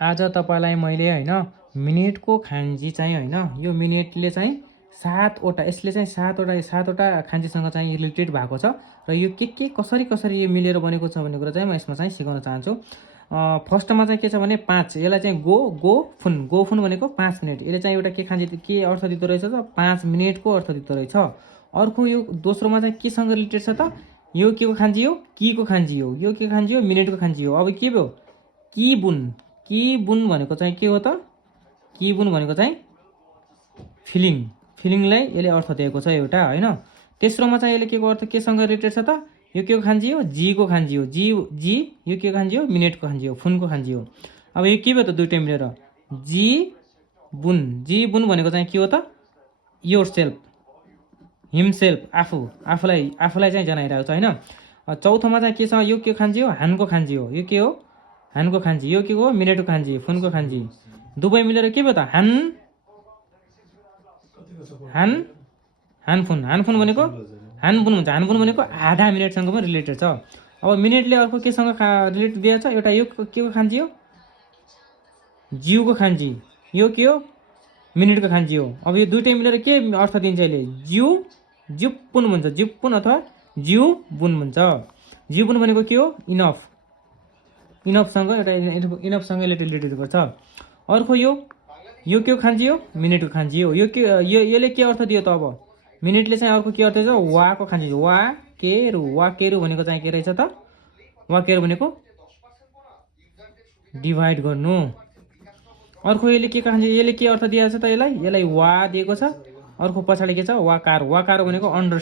आज तपाईलाई मैले हैन मिनेटको खान्जी चाहिँ हैन यो मिनेटले चाहिँ 7वटा यसले चाहिँ 7वटा खान्जीसँग चाहिँ रिलेटेड भएको छ र यो के कसरी यो मिलेर बनेको छ भन्ने कुरा चाहिँ म यसमा चाहिँ सिकाउन चाहन्छु। फर्स्टमा चाहिँ के छ भने 5 यसलाई चाहिँ गो फुन भनेको 5 मिनेट यसले चाहिँ एउटा के खान्जी के अर्थ दिँदो रहेछ त 5 मिनेटको अर्थ दिँदो रहेछ। अर्को यो दोस्रोमा चाहिँ केसँग रिलेटेड छ त यो के को खान्जी हो कीको खान्जी हो यो के खान्जी हो मिनेटको खान्जी हो। अब के भयो की बुन भनेको चाहिँ के हो त की बुन भनेको चाहिँ फिलिङलाई यसले अर्थ दिएको छ एउटा हैन। तेस्रोमा चाहिँ यसले के को अर्थ केसँग रिलेटेड छ त यो के को खान्जी हो जी को खान्जी हो जी यो के को खान्जी हो मिनेटको खान्जी हो फुनको खान्जी हो। अब यो के भयो त दुईटै मिलेर जी बुन भनेको चाहिँ के हो त योर सेल्फ हिमसेल्फ आफूलाई चाहिँ जनाइरहेको छ हैन। चौथोमा चाहिँ के छ यो के खान्जी हो हानको खान्जी हो यो के हो हानको खान्जी यो के हो मिनेटको खान्जी फुनको खान्जी दुवै मिलेर के भयो त हानफुन भनेको हानबुन हुन्छ हानबुन भनेको आधा मिनेटसँग पनि रिलेटेड छ। अब मिनेटले अर्को केसँग रिलेटेड दिएको छ एउटा यो के को खान्जी हो जिउको खान्जी यो के हो मिनेटको खान्जी हो। अब यो दुईटै मिलेर के अर्थ दिन्छ यसले जिउपुन भन्छ जिउपुन अथवा जिउबुन भन्छ। जिउबुन भनेको के हो इनफसँग एउटा इनफसँग रिलेटेड गर्छ। अर्को यो के खान्जी हो मिनेटको खान्जी हो यसले के अर्थ दियो त अब मिनेटले चाहिँ अर्को के अर्थ दिन्छ वाको खान्जी वाकेरु भनेको चाहिँ के रहेछ त वाकेरु भनेको डिभाइड गर्नु। अर्को यसले के खान्छ यसले के अर्थ दिएको छ त यसलाई वा दिएको छ। अर्को पछाडि के छ वाकारो भनेको